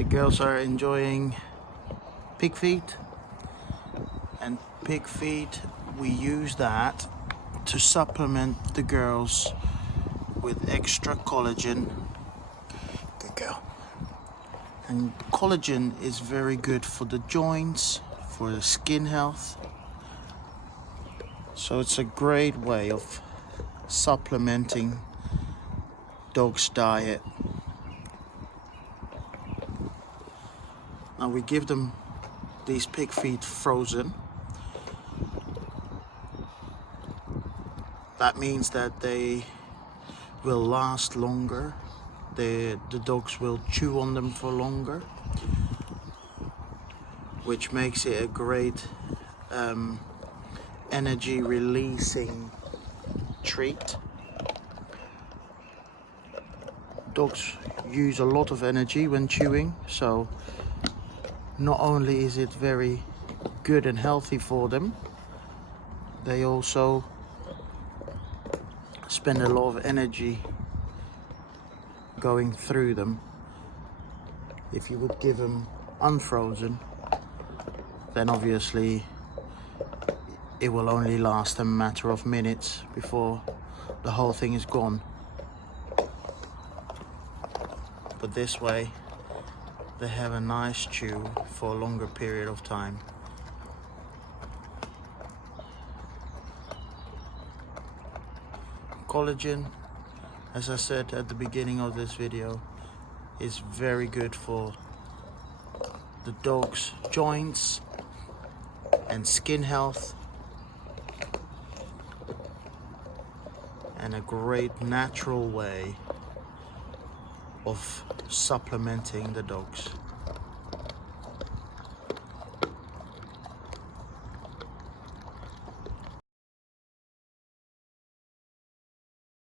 The girls are enjoying pig feet, and pig feet, we use that to supplement the girls with extra collagen. Good girl. And collagen is very good for the joints, for the skin health. So it's a great way of supplementing dog's diet. Now we give them these pig feet frozen. That means that they will last longer. The dogs will chew on them for longer, which makes it a great energy releasing treat. Dogs use a lot of energy when chewing, so not only is it very good and healthy for them, they also spend a lot of energy going through them. If you would give them unfrozen, then obviously it will only last a matter of minutes before the whole thing is gone. But this way they have a nice chew for a longer period of time. Collagen, as I said at the beginning of this video, is very good for the dog's joints and skin health, and a great natural way of supplementing the dogs.